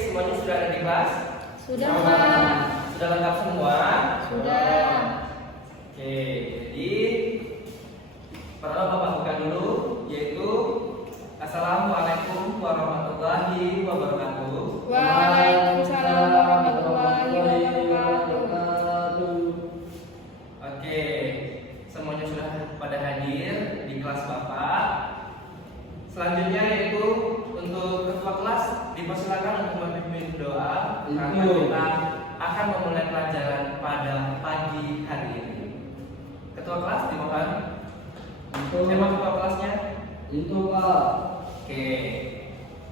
semuanya sudah ada di kelas? Sudah, Pak. Sudah lengkap semua? Sudah. Oke, jadi pertama Bapak buka dulu, yaitu Assalamualaikum warahmatullahi wabarakatuh. Waalaikumsalam warahmatullahi wabarakatuh. Oke, semuanya sudah pada hadir di kelas Bapak. Selanjutnya yaitu untuk ketua kelas dipersilakan untuk memimpin doa karena kita akan memulai pelajaran pada pagi hari ini. Ketua kelas dimohon. Siapa ketua kelasnya? Itu Pak. Oke.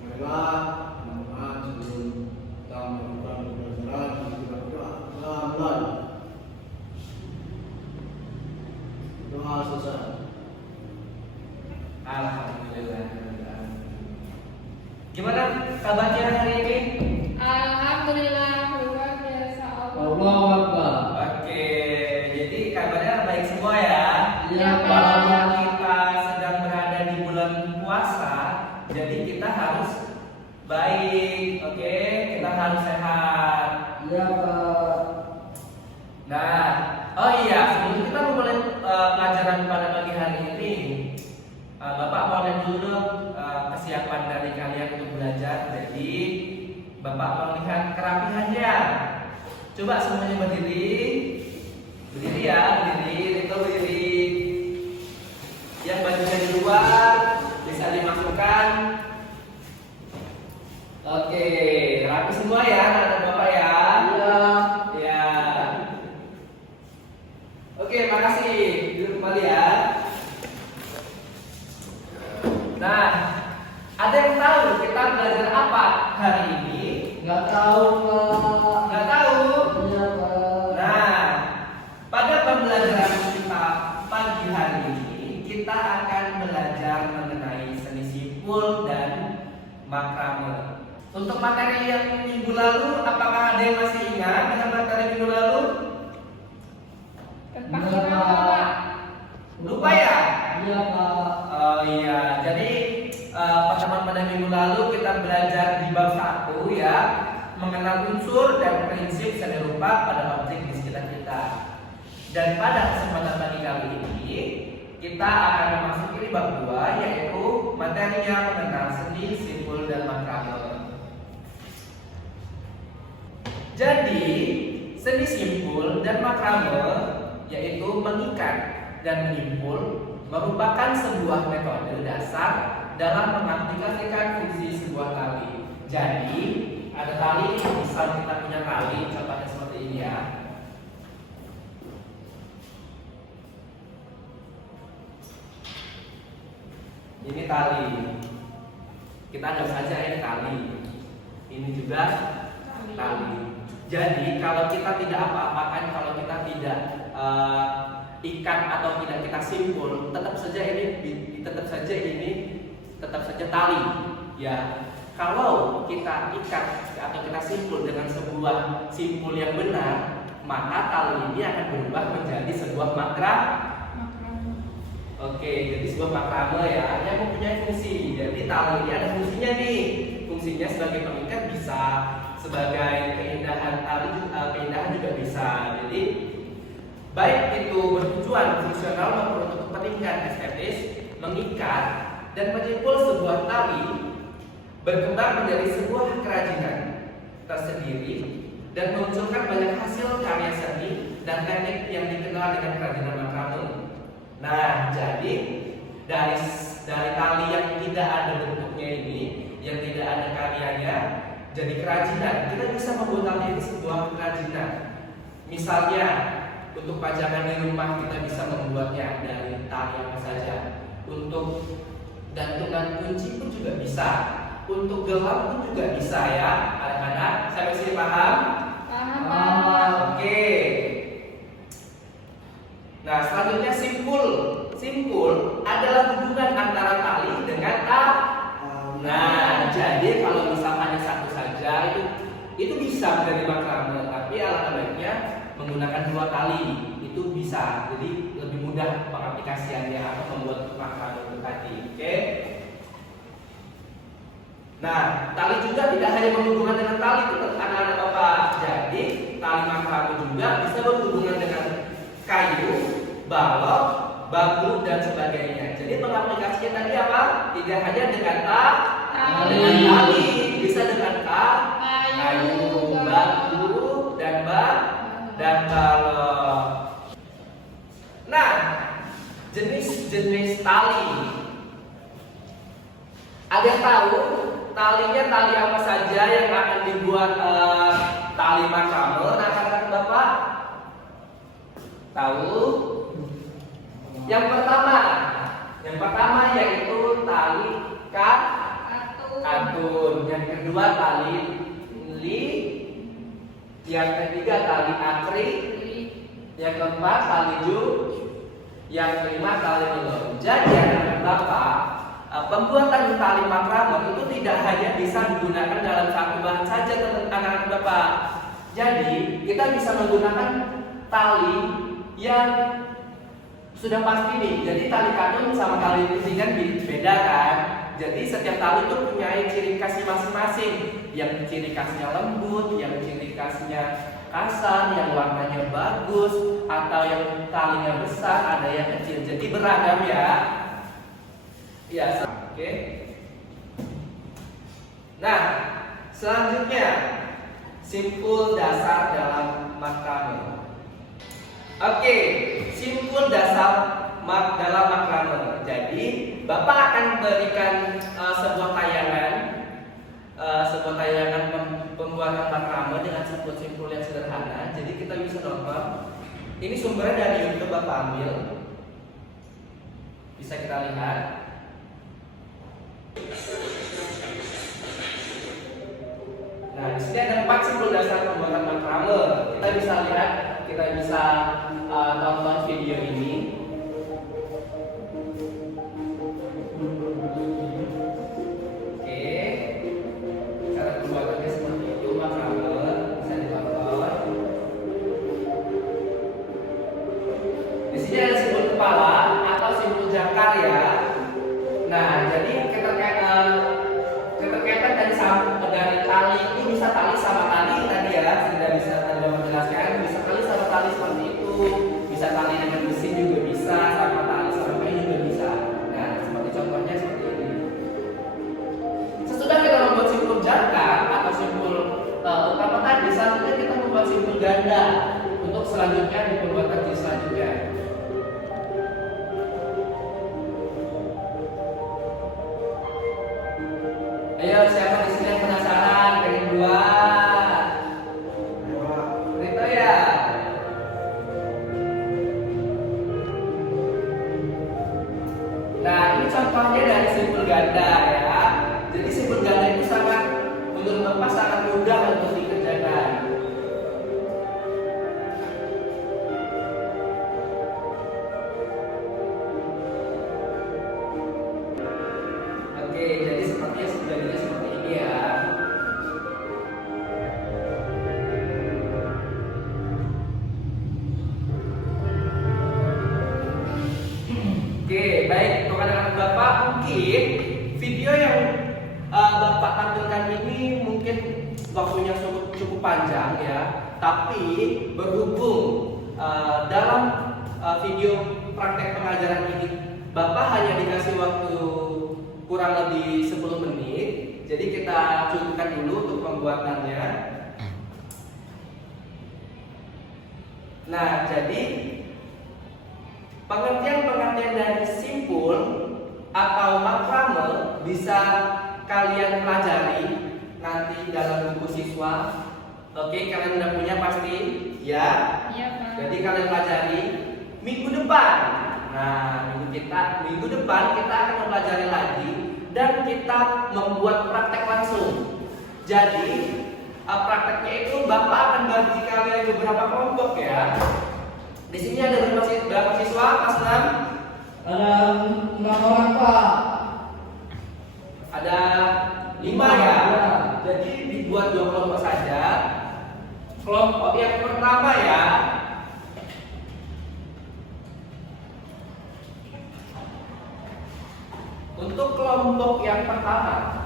Baiklah, teman-teman sebelum kita melakukan pembelajaran kita berdoa. Selamat. Doa selesai. Alhamdulillah. Gimana kabarnya hari ini? Alhamdulillah, luar biasa Allahu Akbar. Oke, jadi kabarnya baik semua ya. Iya, Pak. Walaupun kita sedang berada di bulan puasa, jadi kita harus baik, oke? Kita harus sehat. Iya Pak. Nah, oh iya, sebelum kita memulai pelajaran pada pagi hari ini, Bapak mau lihat dulu kesiapan dari kalian untuk belajar. Jadi, Bapak mau lihat kerapihannya. Coba semuanya berdiri. Berdiri ya, berdiri, itu berdiri. Yang bajunya di luar bisa dimasukkan. Oke, rapi semua ya, anak Bapak ya. Iya. Ya. Oke, makasih. Duduk kembali ya. Nah, ada yang tahu kita belajar apa hari ini? Nggak tahu Pak. Nggak tahu? Iya Pak. Nah, pada pembelajaran kita pagi hari ini, kita akan belajar mengenai seni simpul dan makrame. Untuk materi yang minggu lalu, apakah ada yang masih ingat dengan materi minggu lalu? Tentang kita apa, Pak? Lupa ya? Iya Pak. Oh iya, jadi pertemuan pada minggu lalu kita belajar di bab 1 ya, mengenal unsur dan prinsip seni rupa pada objek di sekitar kita. Dan pada kesempatan pagi kali ini kita akan memasuki bab 2, yaitu materinya mengenal seni simpul dan makrame. Jadi seni simpul dan makrame yaitu mengikat dan menyimpul merupakan sebuah metode dasar dalam mengaplikasikan fungsi sebuah tali. Jadi ada tali, misal kita punya tali, contohnya seperti ini ya. Ini tali. Kita anggap saja ini tali. Ini juga tali. Jadi kalau kita tidak apa-apakan, kalau kita tidak ikat atau tidak kita simpul, tetap saja tali. Ya, kalau kita ikat atau kita simpul dengan sebuah simpul yang benar, maka tali ini akan berubah menjadi sebuah Oke, jadi sebuah makrame ya, yang mempunyai fungsi. Jadi tali ini ada fungsinya nih. Fungsinya sebagai pengikat bisa, sebagai keindahan tali, keindahan juga bisa. Jadi baik itu bertujuan fungsional maupun untuk kepentingan estetis, mengikat dan menyimpul sebuah tali berkembang menjadi sebuah kerajinan tersendiri dan memunculkan banyak hasil karya seni dan teknik yang dikenal dengan kerajinan makrame. Nah, jadi dari tali yang tidak ada bentuknya ini, yang tidak ada karyanya, jadi kerajinan. Kita bisa membuat tali ini sebuah kerajinan. Misalnya, untuk pajangan di rumah kita bisa membuatnya dari tali apa saja. Untuk gantungan kunci pun juga bisa. Untuk gelang pun juga bisa ya, anak-anak. Sampai sini paham? Paham, Pak. Oke. Nah, selanjutnya simpul. Simpul adalah hubungan antara tali dengan Nah, jadi kalau misal hanya satu saja itu bisa menjadi makrame, tapi alangkah baiknya menggunakan dua tali itu bisa. Jadi lebih mudah pengaplikasiannya atau membuat makrame itu tadi. Oke. Nah, tali juga tidak hanya berhubungan dengan tali anak-anak Bapak. Jadi, tali makrame juga bisa berhubungan dengan kayu, balok, bambu dan sebagainya. Jadi pengaplikasinya tadi apa? Tidak hanya dengan dengan tali, bisa dengan kayu, bambu dan balok. Nah, jenis-jenis tali. Ada yang tahu talinya tali apa saja yang akan dibuat tali makrame? Nah, katakan Bapak tahu? Yang pertama yaitu tali katun. Yang kedua tali li. Yang ketiga tali akri. Yang keempat tali jus. Yang kelima tali ulun. Jadi anak Bapak, pembuatan tali makrame itu tidak hanya bisa digunakan dalam satu bahan saja anak-anak Bapak. Jadi kita bisa menggunakan tali yang sudah pasti nih. Jadi tali katun sama tali lusingan beda kan. Jadi setiap tali itu punya ciri khasnya masing-masing. Yang ciri khasnya lembut, yang ciri khasnya kasar, yang warnanya bagus, atau yang talinya besar, ada yang kecil. Jadi beragam ya. Ya, oke. Nah, selanjutnya simpul dasar dalam makrame. Oke, simpul dasar dalam makrame. Jadi, Bapak akan berikan sebuah tayangan pembuatan makrame dengan simpul-simpul yang sederhana. Jadi kita bisa nonton. Ini sumbernya dari YouTube, Bapak ambil. Bisa kita lihat. Nah, di sini ada 4 simpul dasar pembuatan makrame. Kita bisa lihat, kita bisa tonton video ini. Oke, cara pembuatannya seperti itu, makrame bisa ditonton. Di sini ada simpul kepala atau simpul jangkar ya. Nah, jadi keterkaitan dari tali itu bisa tali sama tali tadi ya, sudah bisa tadi Bapak jelaskan, bisa tali sama tali seperti itu, bisa tali dengan mesin juga bisa, sama tali sama kayu juga bisa. Nah, seperti contohnya seperti ini. Sesudah kita membuat simpul jangkar atau simpul utama tadi, selanjutnya kita membuat simpul ganda untuk selanjutnya di pembuatan jenis selanjutnya. Ayo, siapa di sini yang penasaran pengen buat? Rito ya. Nah, ini contohnya dari simpul ganda ya. Jadi simpul ganda itu menurut Bapak sangat mudah untuk dikerjakan. Oke, jadi sepertinya sebenarnya seperti ini ya. Oke, baik untuk anak-anak Bapak, mungkin video yang Bapak tampilkan ini mungkin waktunya cukup panjang ya. Tapi berhubung dalam video praktek pengajaran ini Bapak hanya dikasih waktu kurang lebih 10 menit. Jadi kita cukupkan dulu untuk pembuatannya. Nah, jadi pengertian dari simpul atau makrame bisa kalian pelajari nanti dalam buku siswa. Oke, kalian udah punya pasti ya? Iya, Pak. Jadi kalian pelajari minggu depan. Nah, minggu depan kita akan mempelajari lagi dan kita membuat praktek langsung. Jadi prakteknya itu Bapak akan bagi kalian beberapa kelompok ya. Di sini ada berapa siswa kelas 6? Ada 6 orang Pak. Ada 5 ya. Jadi dibuat 2 kelompok saja. Kelompok yang pertama ya. Untuk kelompok yang pertama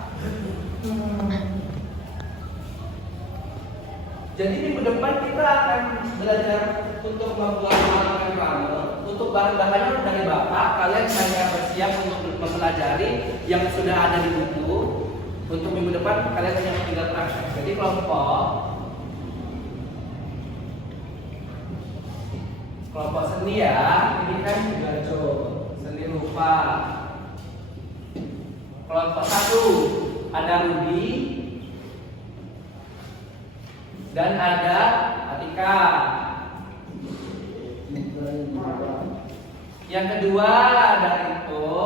Jadi minggu depan kita akan belajar untuk membuat halaman rame. Untuk bahan-bahannya dari Bapak, kalian hanya bersiap untuk mempelajari yang sudah ada di buku. Untuk minggu depan kalian hanya tinggal praktek. Jadi kelompok seni ya, ini kan juga seni rupa. Kelompok 1 ada Rudi dan ada Atika. Yang kedua ada Rito,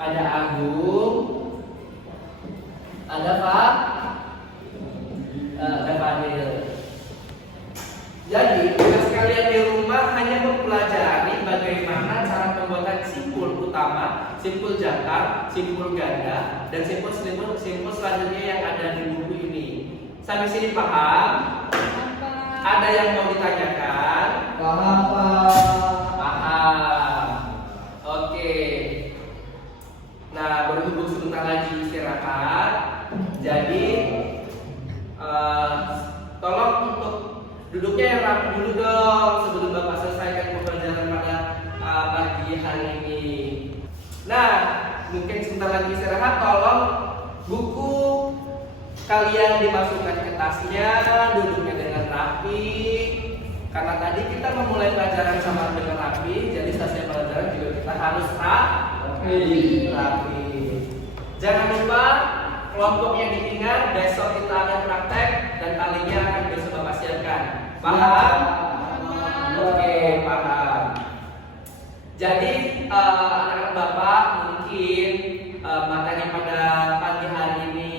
ada Agung, ada Fadil. Jadi tugas kalian di rumah hanya mempelajari bagaimana cara pembuatan simpul utama, simpul jangkar, simpul ganda, dan simpul selanjutnya yang ada di buku ini. Sampai sini paham? Ada yang mau ditanyakan? Paham, Pak. Paham. Oke. Nah, berhubung sebentar lagi istirahat, jadi tolong untuk duduknya yang rapi dulu dong sebelum Bapak selesaikan pembelajaran pada pagi hari ini. Nah, mungkin sebentar lagi istirahat, tolong buku kalian dimasukkan ke tasnya, duduknya dengan rapi. Karena tadi kita memulai pelajaran sama dengan rapi, jadi selesai pelajaran juga kita harus rapi. Jangan lupa kelompoknya diingat, besok kita akan praktek dan talinya akan besok Bapak siapkan. Paham? Oke, paham. Jadi anak-anak Bapak mungkin materi pada pagi hari ini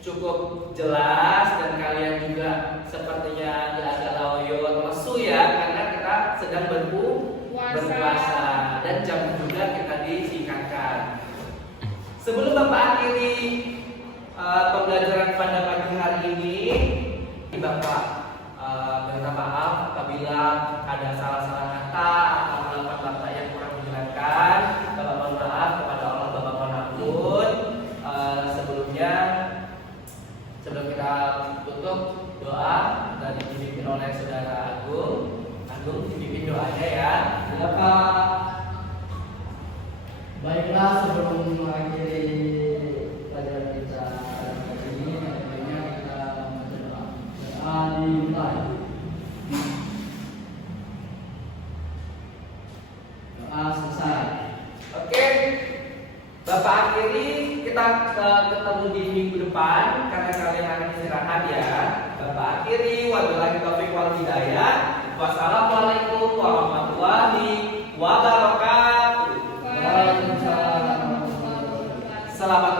cukup jelas dan kalian juga sepertinya agak loyo atau lesu ya, karena kita sedang berpuasa dan jam juga kita disingkatkan. Sebelum Bapak akhiri pembelajaran pada pagi hari ini, Bapak minta maaf apabila ada salah-salah kata atau halaman Bapak yang kurang menyenangkan. Bapak mohon maaf kepada Allah, Bapak mohon ampun. Sebelum kita tutup, doa dan dipimpin oleh Saudara Agung. Agung dipimpin doanya ya. Ya, Pak. Baiklah, sebelum mengakhiri pelajaran kita hari ini, tentunya kita berdoa. Doa dimulai. Doa selesai. Oke, Bapak akhiri, kita ketemu di minggu depan karena kalian akan istirahat ya. Bapak akhiri, wabillahi taufiq wal hidayah. Wassalamualaikum warahmatullahi wabarakatuh. Waalaikumsalam. Selamat